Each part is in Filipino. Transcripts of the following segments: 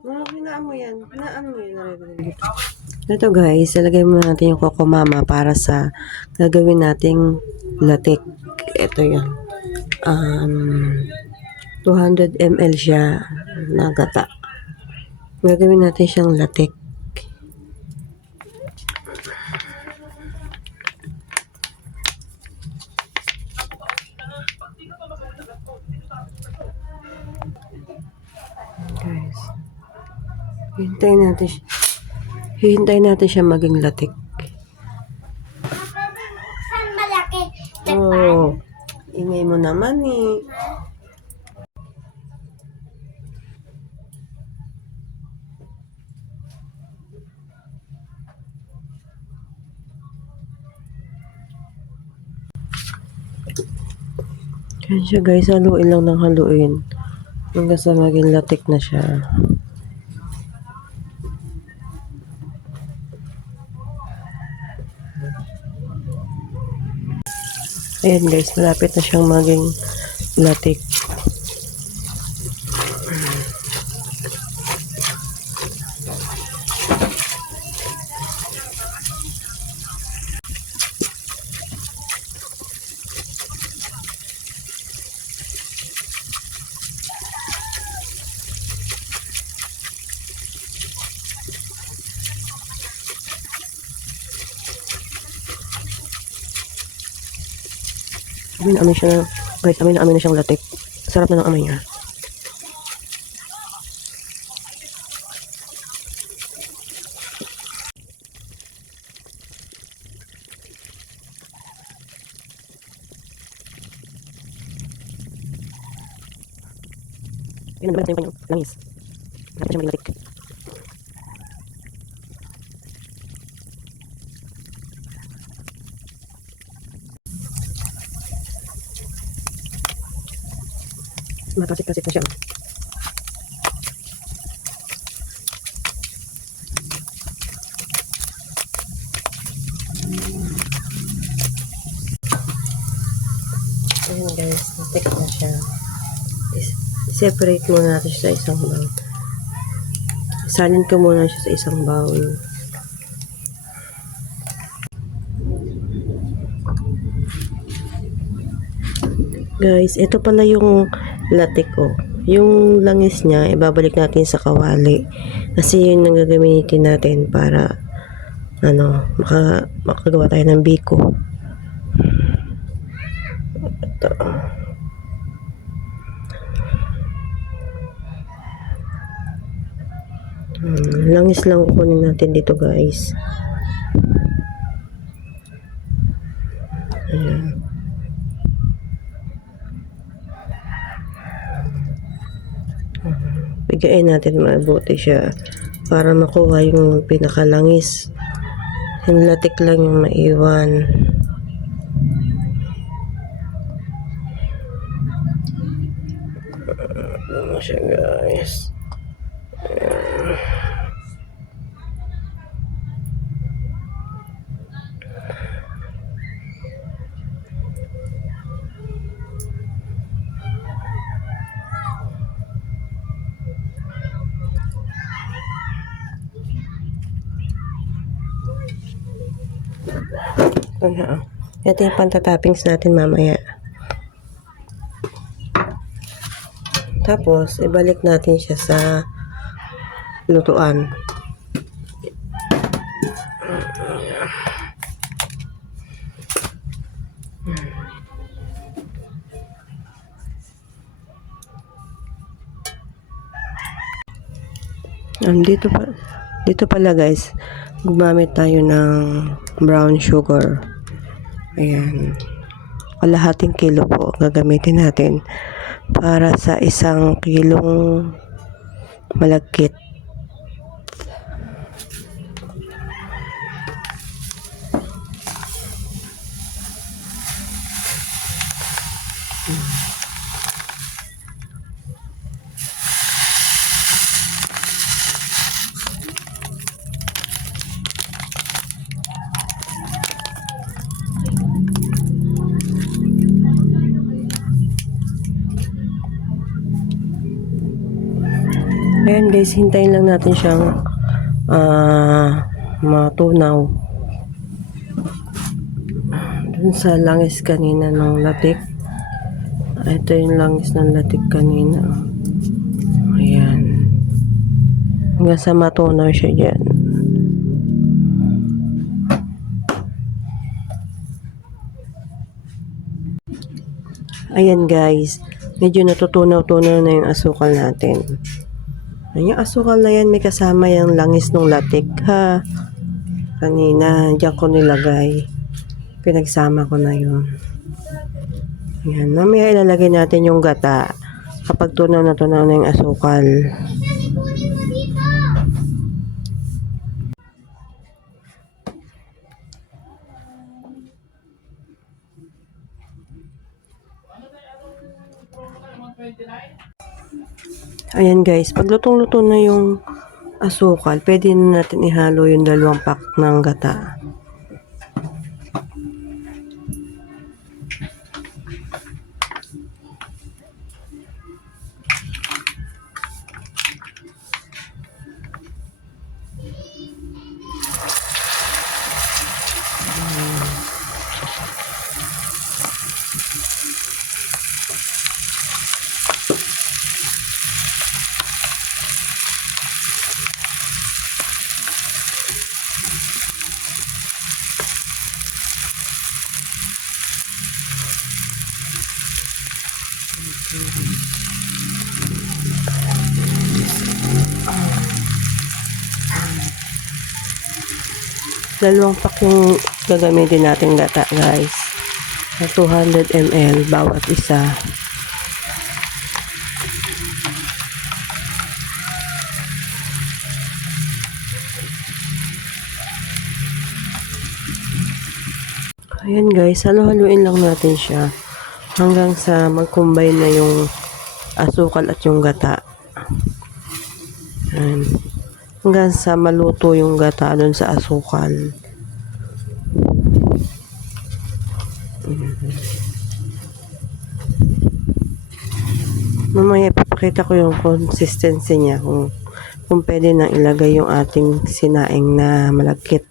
Hinaan mo yan. Hinaan mo yan. Naririnig ito. Ito guys, ilagay mo natin yung Coco Mama para sa gagawin nating latik. Ito yan. 200 ml siya na gata. Gagawin natin siyang latik. Guys, hihintayin natin siya maging latik. Saan malaki? Oh, ingay mo naman eh. Yan siya guys, haluin lang ng haluin. Hanggang sa maging latik na siya. Ayan guys, malapit na siyang maging latik. Amoy na amoy siya. Guys, amoy na siyang latik. Sarap na ng amoy niya. Ayun, nabalik na yung kanyang langis. Malapit siya maging latik. Makasip-kasip na siya. Ayan guys, natik na siya. I-separate muna natin siya sa isang bowl. Salin ko muna siya sa isang bowl. Guys, ito pala yung latik ko. Yung langis niya, ibabalik natin sa kawali. Kasi yun ang gagamitin natin para makagawa tayo ng biko. Ito. Langis lang kukunin natin dito guys. Ayan. Bigayin natin mabuti siya para makuha yung pinakalangis. Yung latik lang yung maiwan. Ano siya guys. Ito yung pantatappings natin mamaya. Tapos, ibalik natin siya sa lutuan. Dito pala guys, gumamit tayo ng brown sugar. Ayan. Kalahating kilo po gagamitin natin para sa 1 kilong malagkit. Ayan Ayan guys, hintayin lang natin siyang matunaw. Dun sa langis kanina ng latik. Ito yung langis ng latik kanina. Ayan. Hanggang sa matunaw siya dyan. Ayan guys, medyo natutunaw-tunaw na yung asukal natin. Yung asukal na yan, may kasama yung langis ng latik ha. Kanina, diyan ko nilagay. Pinagsama ko na yun. Ayan, mamaya ilalagay natin yung gata kapag tunaw na yung asukal. Ayan guys, pag lutong-luto na yung asukal, pwede na natin ihalo yung 2 pack ng gata. Dalawang pack yung gagamitin natin gata guys. 200 ml bawat isa. Ayan guys, halo-haluin lang natin siya hanggang sa mag-combine na yung asukal at yung gata. Ayan. Hanggang sa maluto yung gata doon sa asukal. Mamaya ipapakita ko yung consistency niya kung pwede nang ilagay yung ating sinaing na malagkit.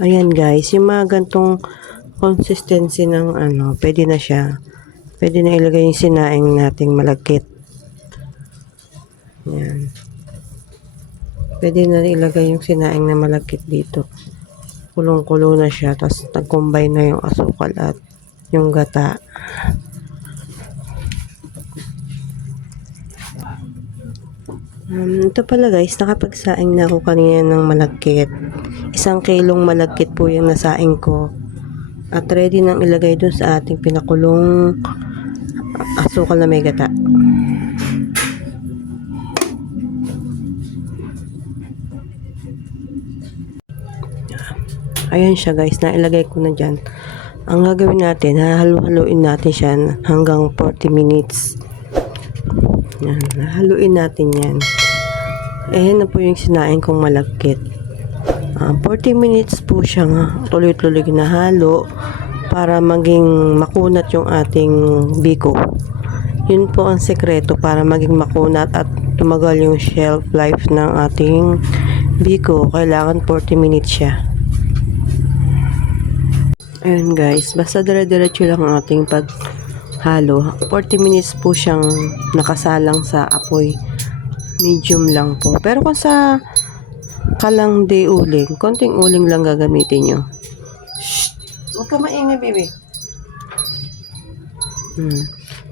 Ayan guys, yung mga gantong consistency ng pwede na siya. Pwede na ilagay yung sinaing nating malagkit. Ayan. Pwede na ilagay yung sinaing na malagkit dito. Kulong-kulo na siya. Tapos nag-combine na yung asukal at yung gata. Ito pala guys, nakapagsaing na ako kanina ng malagkit. 1 kilong malagkit po yung nasaing ko. At ready nang ilagay dun sa ating pinakulong asukal na may gata. Ayan siya guys, nailagay ko na dyan. Ang gagawin natin, hahalu-haluin natin siya hanggang 40 minutes. Yan, haluin natin yan. Ayan na po yung sinain kong malagkit. 40 minutes po siyang tuloy-tuloy na halo para maging makunat yung ating biko. Yun po ang sekreto para maging makunat at tumagal yung shelf life ng ating biko. Kailangan 40 minutes siya. Ayun guys, basta dire-diretso lang ang ating paghalo. 40 minutes po siyang nakasalang sa apoy. Medium lang po. Pero kung sa kalang di uling, konting uling lang gagamitin nyo. Shh! Huwag ka maingay, baby.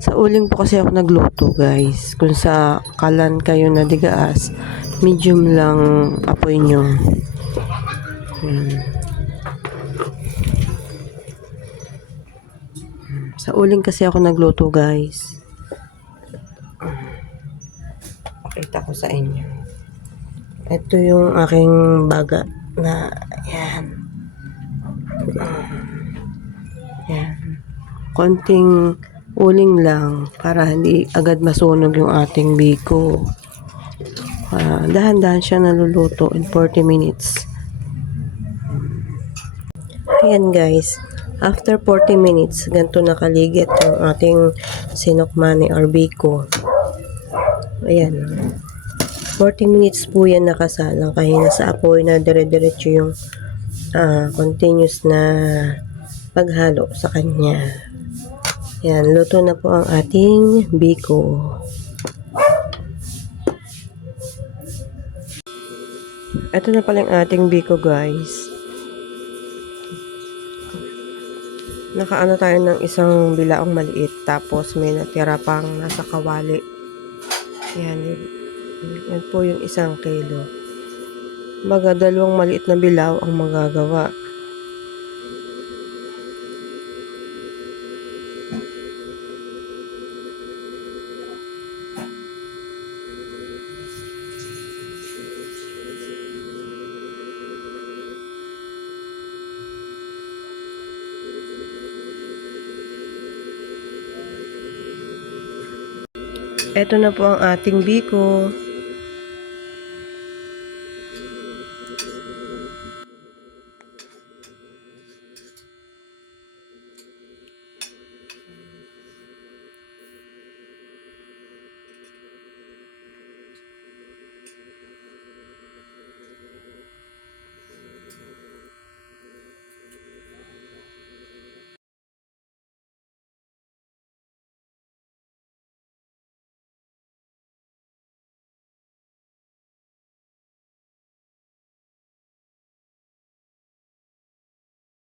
Sa uling po kasi ako nagluto, guys. Kung sa kalan kayo na digaas, medium lang apoy nyo. Sa uling kasi ako nagluto, guys. Pakita ko sa inyo. Ito yung aking baga na yan. Yan. Konting uling lang para hindi agad masunog yung ating biko. Dahan-dahan siya naluluto in 40 minutes. Ayan guys. After 40 minutes, ganito nakaligit yung ating sinokmane or biko. Ayan. 40 minutes po yan nakasalang kaya nasa apoy na dire-diretso yung continuous na paghalo sa kanya. Yan, luto na po ang ating biko. Ito na pala yung ating biko, guys. Nakaano tayo ng isang bilaong maliit, tapos may natira pang nasa kawali. Yan, yan po yung 1 kilo. Baga 2 maliit na bilaw ang magagawa. Ito na po ang ating biko.